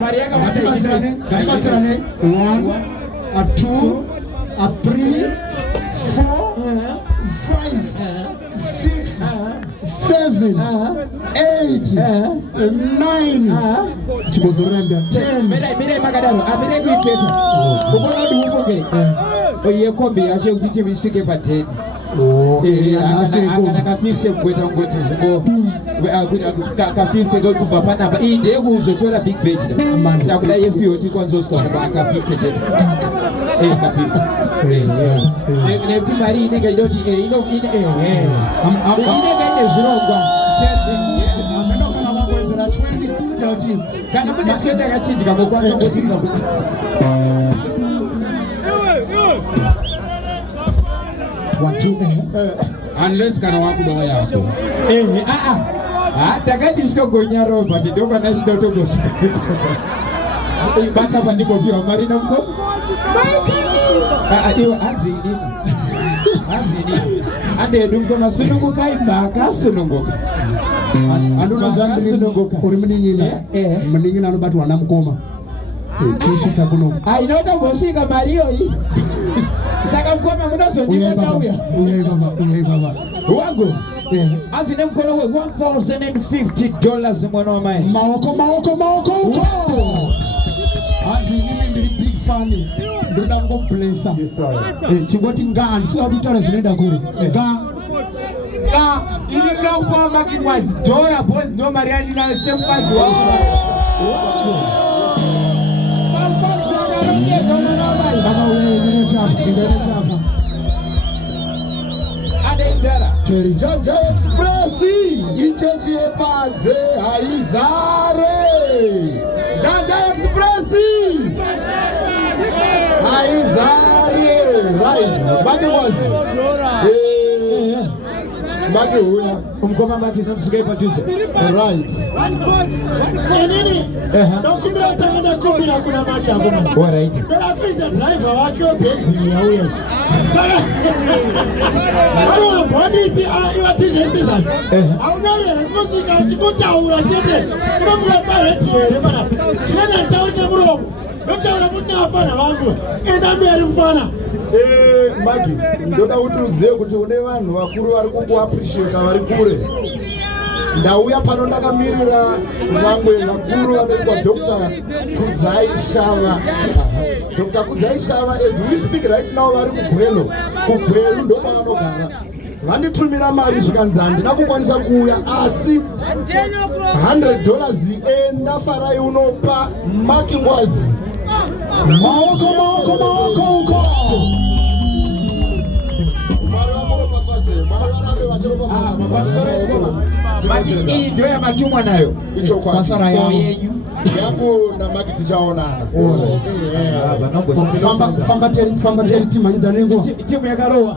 Garibatirane 1, 2, 3, 4, 5, 6, 7, 8, 9. Chibozorembia 10. Mire magadaro, amire kuipeta. Ukona dufunge. Oye kombe ashe kuti bisike pa 10. Akana 50 kweta ngoti zimbo. Ka 50 go kuba pana ba inde kuzotora big page da. Chakuda yefiyo tikwanzo ska kuba ka 50 jet. Ka 50. Ne timari inenge idoti ino inenge nezvirongwa. Ameno kana vangwedzera 20 tauti. Kana mune twenda kachinjika ngokwanza ngotisa kuti. Unless kana wakudoa yako. Takadisco gonya Robert ndoba national to gosika. Bata bandi bobi wa marina mko? Iyo azini. Azini. Ande dumko na sunungu kaimba ka sunungu. Anduna zandri uri mningina. Mningina no batu wanamkoma. Kishita kuno. Inota bosika Mario hii. Saka mkoma munazo ndiyo tauya. Uye baba. Wangu. Azine mkono we $1,050 mwana wa mae. Maoko. Azini mimi big fan. Ndoda ngo blessa. Chingoti ngani sio tutara zinaenda kule. Ilika kwa maki was Dora boss ndo Mariani na same fans wa. Fans agaronge kama na mae. Baba wewe ndio chapa. Adendara. Jaja Express ichechi epadze haizare. Jaja Express haizare. Right. But it was Maki huya Umkoma maki zinamsukai patuse. Right. Nini? Nakumbira tangana kumbira kuna maki hapo. Alright. Bela kuita driver wake wa Benzi ya huya. Sasa Boniti iwa tije scissors. Aunare kuzika chikutaura chete. Unomura pareti here bana. Chilena ntaurike muromo. Ndotaura kuti afana vangu. Enda mberi mfana. Magi, ndoda kuti uzive kuti une vanhu vakuru vari kukuappreciate vari kure. Ndauya pano ndakamirira vamwe vakuru vanoitwa Dr. Kudzai Shava. Dr. Kudzai Shava, as we speak right now, vari kuGwelo. kuGweru ndo kwavanogara. Vanditumira mari zvikanzi handina kukwanisa kuuya asi $100 enda farai unopa Maki Ngwazi. Maoko. Hii ndio ya matumwa nayo. Icho kwa Masara yangu na Maki tichaonana. Famba teri timu ya Karoa.